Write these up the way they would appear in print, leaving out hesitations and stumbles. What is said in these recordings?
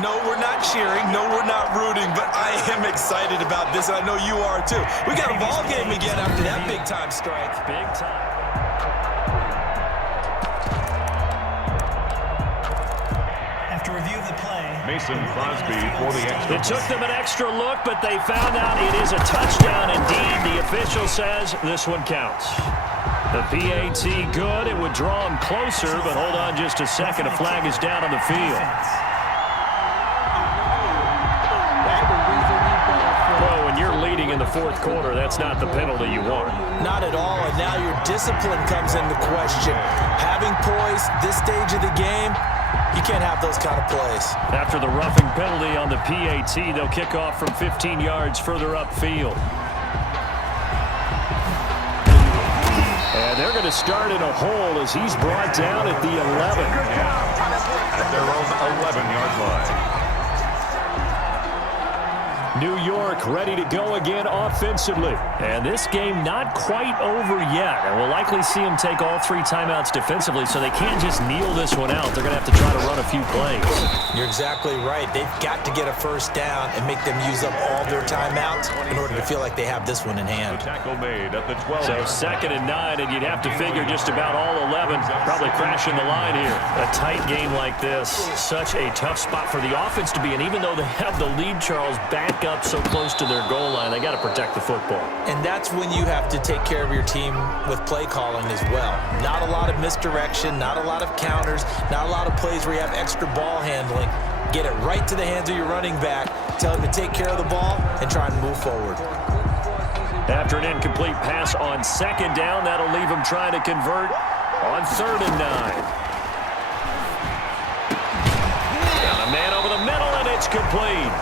No, we're not cheering. No, we're not rooting. But I am excited about this, and I know you are too. We got a ball game again after that big-time strike. Big time. After review of the play, Mason Crosby for the extra. It took them an extra look, but they found out it is a touchdown indeed. The official says this one counts. The PAT good. It would draw him closer, but hold on just a second. A flag is down on the field. Well, when you're leading in the fourth quarter, that's not the penalty you want. Not at all, and now your discipline comes into question. Having poise this stage of the game, you can't have those kind of plays. After the roughing penalty on the PAT, they'll kick off from 15 yards further upfield. And they're going to start in a hole as he's brought down at the 11. At their own 11-yard line. New York ready to go again offensively. And this game not quite over yet. And we'll likely see them take all three timeouts defensively, so they can't just kneel this one out. They're going to have to try to run a few plays. You're exactly right. They've got to get a first down and make them use up all their timeouts in order to feel like they have this one in hand. The tackle made at the 12. So 2nd and 9, and you'd have to figure just about all 11 probably crashing the line here. A tight game like this, such a tough spot for the offense to be in. Even though they have the lead, Charles, back up so close to their goal line, they got to protect the football. And that's when you have to take care of your team with play calling as well. Not a lot of misdirection, not a lot of counters, not a lot of plays where you have extra ball handling. Get it right to the hands of your running back, tell him to take care of the ball, and try and move forward. After an incomplete pass on 2nd down, that'll leave him trying to convert on 3rd and 9. Got a man over the middle, and it's complete.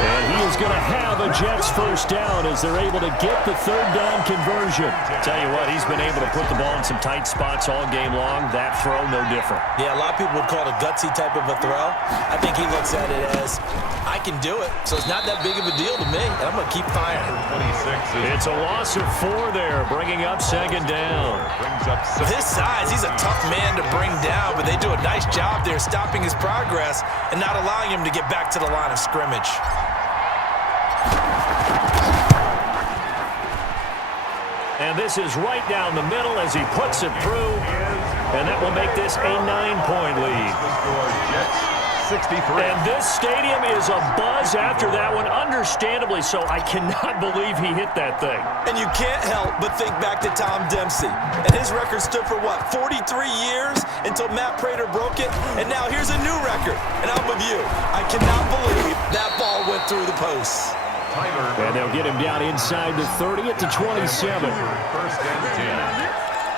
And he is going to have a Jets first down as they're able to get the 3rd down conversion. Tell you what, he's been able to put the ball in some tight spots all game long. That throw, no different. Yeah, a lot of people would call it a gutsy type of a throw. I think he looks at it as, I can do it, so it's not that big of a deal to me, and I'm going to keep firing. 26. It's a loss of 4 there, bringing up 2nd down. Brings up 6. This size, he's a tough man to bring down, but they do a nice job there stopping his progress and not allowing him to get back to the line of scrimmage. And this is right down the middle as he puts it through. And that will make this a 9-point lead. The score, Jets 63. And this stadium is abuzz after that one, understandably so. I cannot believe he hit that thing. And you can't help but think back to Tom Dempsey. And his record stood for, what, 43 years until Matt Prater broke it? And now here's a new record. And I'm with you. I cannot believe that ball went through the posts. And they'll get him down inside the 30 at the 27. 1st and 10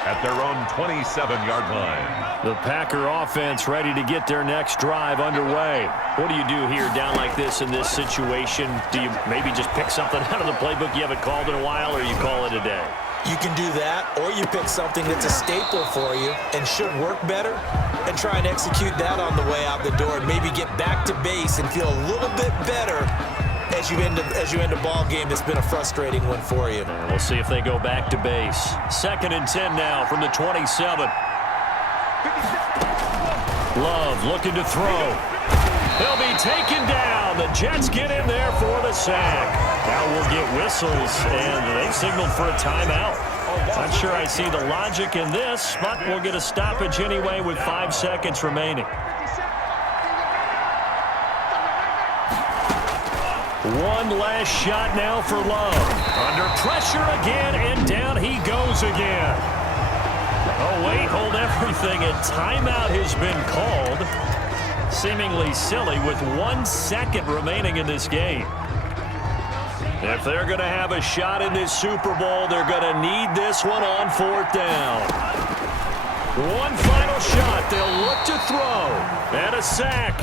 at their own 27-yard line. The Packer offense ready to get their next drive underway. What do you do here down like this in this situation? Do you maybe just pick something out of the playbook you haven't called in a while, or you call it a day? You can do that, or you pick something that's a staple for you and should work better and try and execute that on the way out the door and maybe get back to base and feel a little bit better as you end a ball game that's been a frustrating one for you. And we'll see if they go back to base. 2nd and 10 now from the 27. Love looking to throw. He'll be taken down. The Jets get in there for the sack. Now we'll get whistles, and they've signaled for a timeout. Not sure I see the logic in this, but we'll get a stoppage anyway with 5 seconds remaining. One last shot now for Love. Under pressure again, and down he goes again. Oh, wait, hold everything. A timeout has been called. Seemingly silly with 1 second remaining in this game. If they're going to have a shot in this Super Bowl, they're going to need this one on 4th down. One final shot. They'll look to throw. And a sack.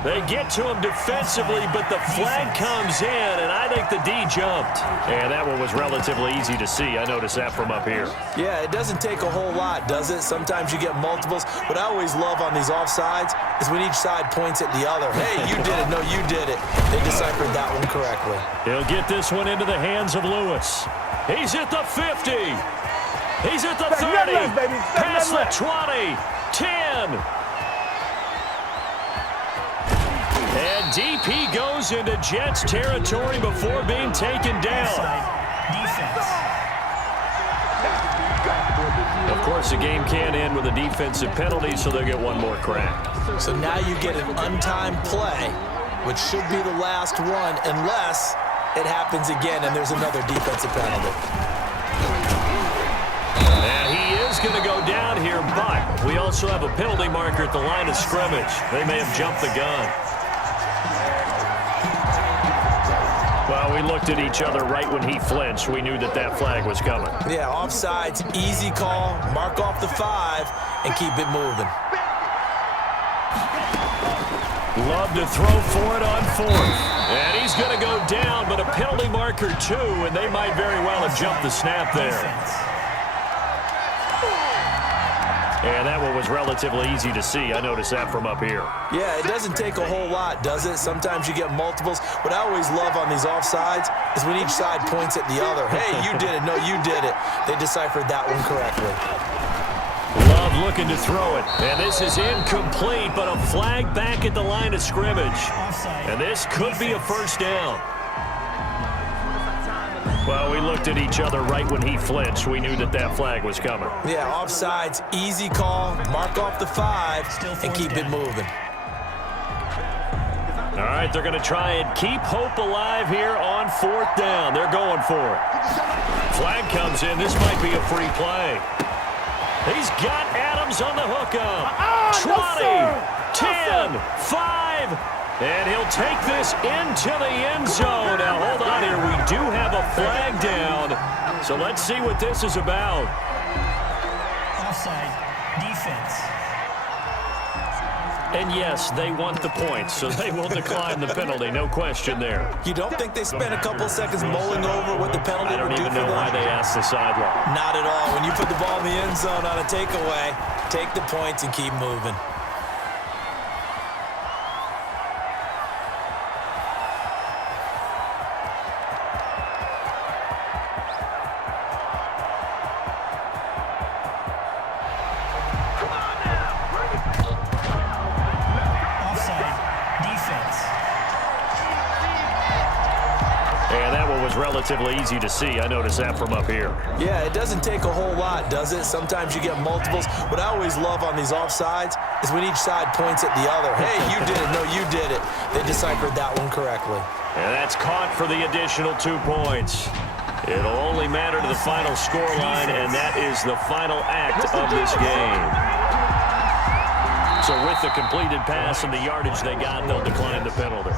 They get to him defensively, but the flag comes in, and I think the D jumped. And that one was relatively easy to see. I noticed that from up here. Yeah, it doesn't take a whole lot, does it? Sometimes you get multiples. What I always love on these offsides is when each side points at the other. Hey, you did it. No, you did it. They deciphered that one correctly. He'll get this one into the hands of Lewis. He's at the 50. He's at the 30. 7 men left, baby. 7 men Past the left. 20. 10. And deep he goes into Jets territory before being taken down. Defense. Of course, the game can't end with a defensive penalty, so they'll get one more crack. So now you get an untimed play, which should be the last one, unless it happens again and there's another defensive penalty. And he is going to go down here, but we also have a penalty marker at the line of scrimmage. They may have jumped the gun. Well, we looked at each other right when he flinched. We knew that that flag was coming. Yeah, offsides, easy call, mark off the 5, and keep it moving. Love to throw for it on 4th. And he's going to go down, but a penalty marker 2, and they might very well have jumped the snap there. And that one was relatively easy to see. I noticed that from up here. Yeah, it doesn't take a whole lot, does it? Sometimes you get multiples. What I always love on these offsides is when each side points at the other. Hey, you did it. No, you did it. They deciphered that one correctly. Love looking to throw it. And this is incomplete, but a flag back at the line of scrimmage. And this could be a first down. Well, we looked at each other right when he flinched. We knew that that flag was coming. Yeah, offsides, easy call, mark off the 5, and keep it moving. All right, they're going to try and keep hope alive here on 4th down. They're going for it. Flag comes in. This might be a free play. He's got Adams on the hookup. 20, 10, 5. And he'll take this into the end zone. Now, hold on here. We do have a flag down. So let's see what this is about. Offside. Defense. And yes, they want the points, so they will decline the penalty. No question there. You don't think they spent a couple seconds mulling over what the penalty would do for them? I don't even know why they asked the sideline. Not at all. When you put the ball in the end zone on a takeaway, take the points and keep moving. Relatively easy to see. I noticed that from up here. Yeah, it doesn't take a whole lot, does it? Sometimes you get multiples. What I always love on these offsides is when each side points at the other. Hey, you did it. No, you did it. They deciphered that one correctly. And that's caught for the additional 2 points. It'll only matter to the final scoreline, and that is the final act of this game. So with the completed pass and the yardage they got, they'll decline the penalty.